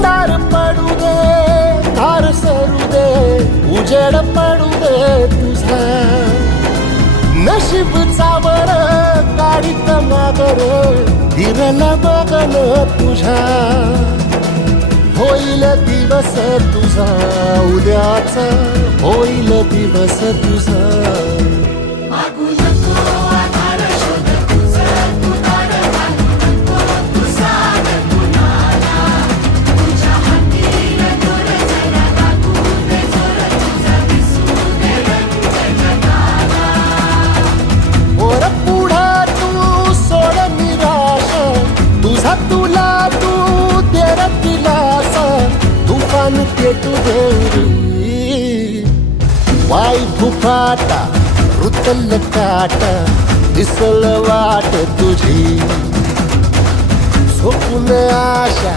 अंधार पडू दे, धार सरू दे, उजेड पडू दे तुझा. नशीब चावर काढीत मागर, हिरल बघन तुझ्या. होईल दिवस तुझा उद्याचा, होईल दिवस तुझा. वर पुढं तू सोड निराश, तुझा तुला तू तेरा दिलासा. तुफान पेटू दे, वाई फुफाटा रुतल काटा, दिसल वाट तुझी. झोपून आशा